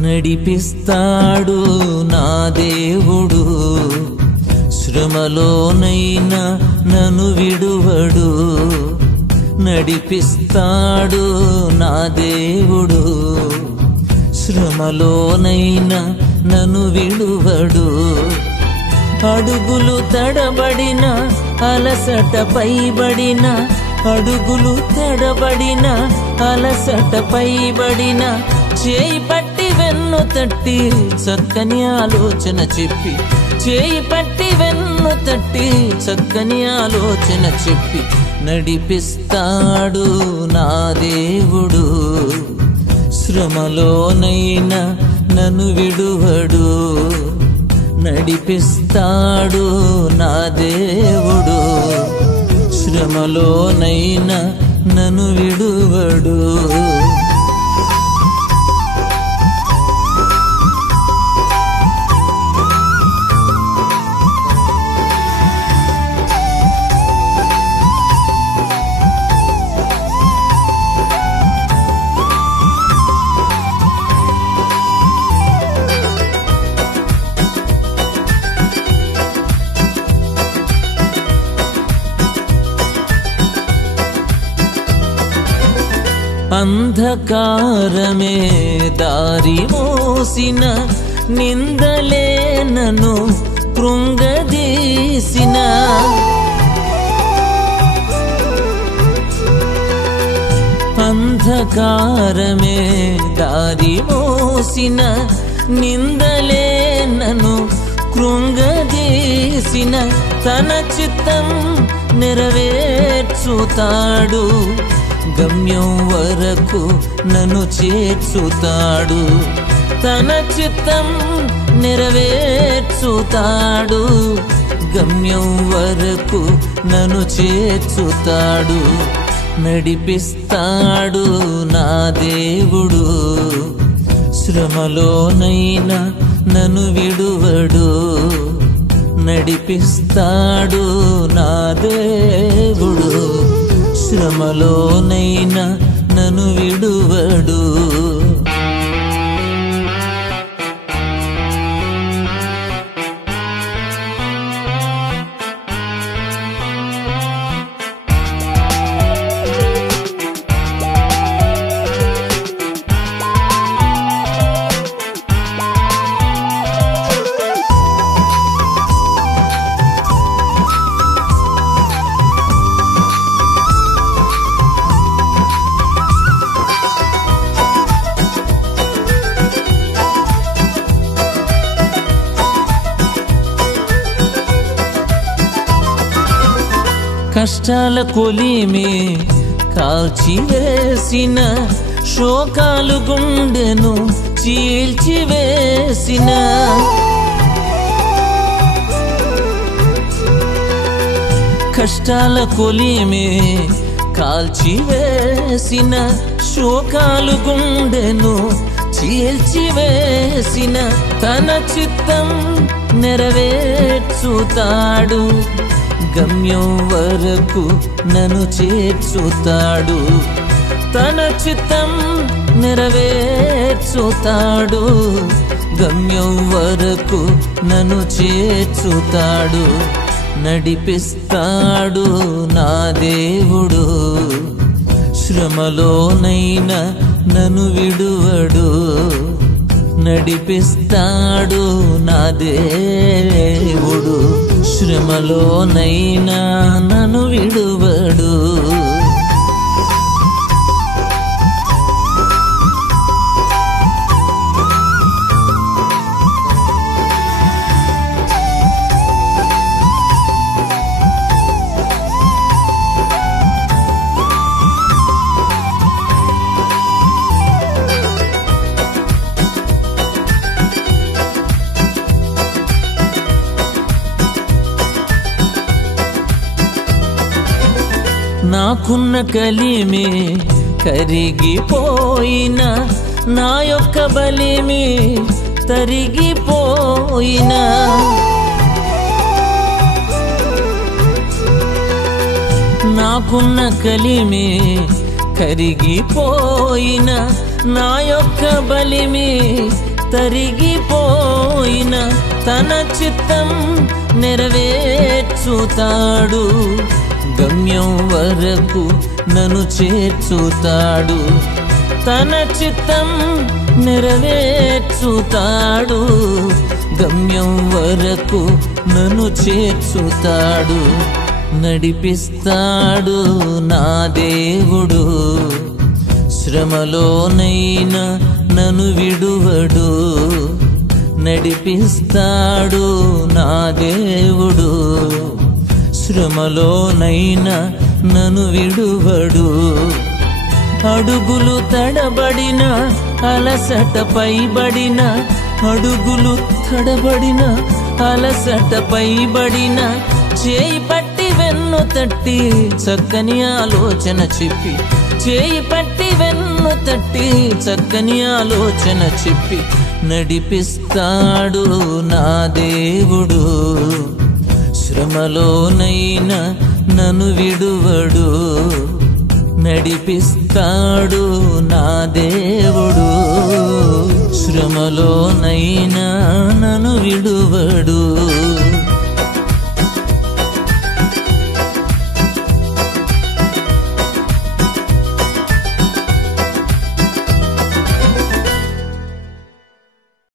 నడిపిస్తాడు నా దేవుడు, శ్రమలోనైనా నన్ను విడువడు. నడిపిస్తాడు నా దేవుడు, శ్రమలోనైనా నన్ను విడువడు. అడుగులు తడబడిన అలసట పైబడిన, అడుగులు తడబడిన అలసట పైబడిన, చేయి పట్టి వెన్ను తట్టి చక్కని ఆలోచన చెప్పి, చేయి పట్టి వెన్ను తట్టి చక్కని ఆలోచన చెప్పి నడిపిస్తాడు నా దేవుడు, శ్రమలోనైనా నన్ను విడువడు. నడిపిస్తాడు నా దేవుడు, శ్రమలోనైనా నన్ను విడువడు. అంధకారమే దారి మోసిన, నిందలే నన్ను కృంగదీసిన, అంధకారమే దారి మోసిన, నిందలే నన్ను కృంగదీసిన, తన చిత్తం నెరవేర్చుతాడు, గమ్యం వరకు నన్ను చేర్చుతాడు. తన చిత్తం నెరవేర్చుతాడు, గమ్యం వరకు నన్ను చేర్చుతాడు. నడిపిస్తాడు నా దేవుడు, శ్రమలోనైనా నన్ను విడువడు. నడిపిస్తాడు నా దేవుడు, శ్రమలోనైనా నన్ను విడువడు. కష్టాల కొలిమి కాల్చివేసిన, శోకాలు గుండెను చీల్చివేసిన, కష్టాల కొలిమి కాల్చివేసిన, శోకాలు గుండెను చీల్చివేసిన, తన చిత్తం నెరవేర్చుతాడు, గమ్యం వరకు నన్ను చేర్చుతాడు. తన చిత్తం నెరవేర్చుతాడు, గమ్యం వరకు నన్ను చేర్చుతాడు. నడిపిస్తాడు నా దేవుడు, శ్రమలోనైనా నన్ను విడువడు. నడిపిస్తాడు నా దేవుడు, శ్రమలోనైనా నన్ను విడువడు. నాకున్న కలిమి కరిగిపోయిన, నా యొక్క బలిమి తరిగిపోయిన, నాకున్న కలిమి కరిగిపోయిన, నా యొక్క బలిమి తరిగిపోయిన తన చిత్తం నెరవేర్చుతాడు గమ్యం వరకు నన్ను చేర్చుతాడు తన చిత్తం నెరవేర్చుతాడు గమ్యం వరకు నన్ను చేర్చుతాడు నడిపిస్తాడు నా దేవుడు శ్రమలోనైనా నన్ను విడువడు నడిపిస్తాడు నా దేవుడు శ్రమలోనైనా నన్ను విడువడు అడుగులు తడబడిన అలసట పైబడిన అడుగులు తడబడిన అలసట పైబడిన చేయి పట్టి వెన్ను తట్టి చక్కని ఆలోచన చెప్పి చేయి పట్టి వెన్ను తట్టి చక్కని ఆలోచన చెప్పి నడిపిస్తాడు నా దేవుడు శ్రమలోనైనా నన్ను విడువడు నడిపిస్తాడు నా దేవుడు శ్రమలోనైనా నన్ను విడువడు